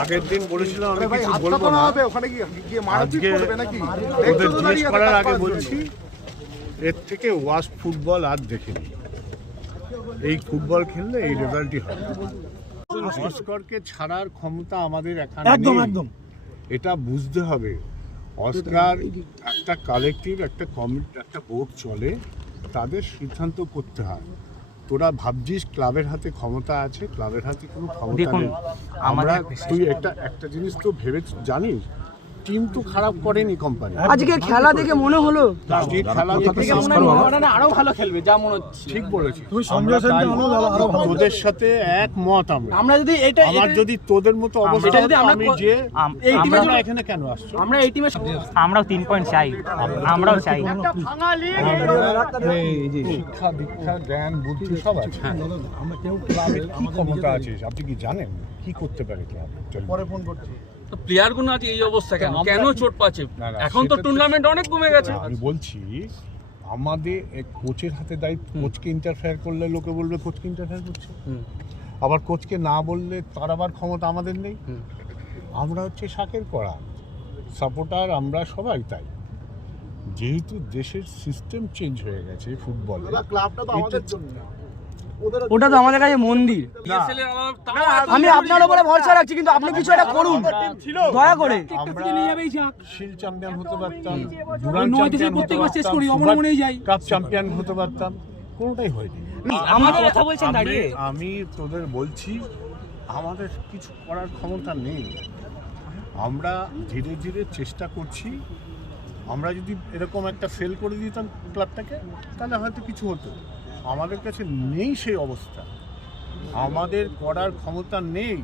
আগের দিন বলেছিলাম আমি কিছু বলবো না, আজকে ওদের জিজ্ঞেস করার আগে বলছি এর থেকে ওয়ার্স্ট ফুটবল আর দেখিনি। এই ফুটবল খেললে এই রেজাল্টই হবে। অস্কারকে ছাড়ার ক্ষমতা আমাদের এখানে নেই, এটা বুঝতে হবে। অস্কার একটা কালেকটিভ, একটা কমিটি, একটা বোর্ড চলে, তাদের সিদ্ধান্ত করতে হয়। তোরা ভাবছিস ক্লাবের হাতে ক্ষমতা আছে, ক্লাবের হাতে কোনো ক্ষমতা নেই। আমরা তুই একটা জিনিস তো ভেবে জানিস, টিম তো খারাপ করেনি কোম্পানি। আজকে খেলা দেখে মনে হলো আজকে খেলা দেখে আরো ভালো খেলবে যা মনে হচ্ছে। ঠিক বলেছিস, তোদের সাথে একমত। আমরা যদি এটা আমার যদি তোদের মতো অবস্থা হতো, আমি যে এই টিমে এখানে কেন আসছো? আমরা এই টিমে আমরাও 3 পয়েন্ট চাই, আমরাও চাই। শিক্ষা দীক্ষা জ্ঞান বুদ্ধি সব আছে। ক্লাবের কি ক্ষমতা আছে আপনি কি জানেন? কি করতে পারে ক্লাব? পরে ফোন করছি। প্লেয়ার গুলো আজ এই অবস্থা কেন চোট পাচ্ছে? এখন তো টুর্নামেন্ট অনেক কমে গেছে। আমি বলছি আমাদের কোচের হাতে দায়িত্ব। কোচকে ইন্টারফেয়ার করলে লোকে বলবে কোচকে ইন্টারফেয়ার করছে, আবার কোচকে না বললে তার আবার ক্ষমতা আমাদের নেই। আমরা হচ্ছে শাকের কড়া সাপোর্টার, আমরা সবাই তাই। যেহেতু দেশের সিস্টেম চেঞ্জ হয়ে গেছে ফুটবলে, ওটা তো আমাদের কাছে মন্দির। আমি আপনার উপরে ভরসা রাখছি, কিন্তু আপনি কিছু একটা করুন দয়া করে। শিল চ্যাম্পিয়ন হতে পারতাম, ডুরান্ড চ্যাম্পিয়ন হতে পারতাম, কাপ চ্যাম্পিয়ন হতে পারতাম, কোনোটাই হয়নি। আমাদের কথা বলছেন দাঁড়িয়ে। আমি তোদের বলছি আমাদের কিছু করার ক্ষমতা নেই। আমরা ধীরে ধীরে চেষ্টা করছি। আমরা যদি এরকম একটা ফেল করে দিতাম ক্লাবটাকে, তাহলে হয়তো কিছু হতো। আমাদের কাছে নেই সেই অবস্থা, আমাদের করার ক্ষমতা নেই।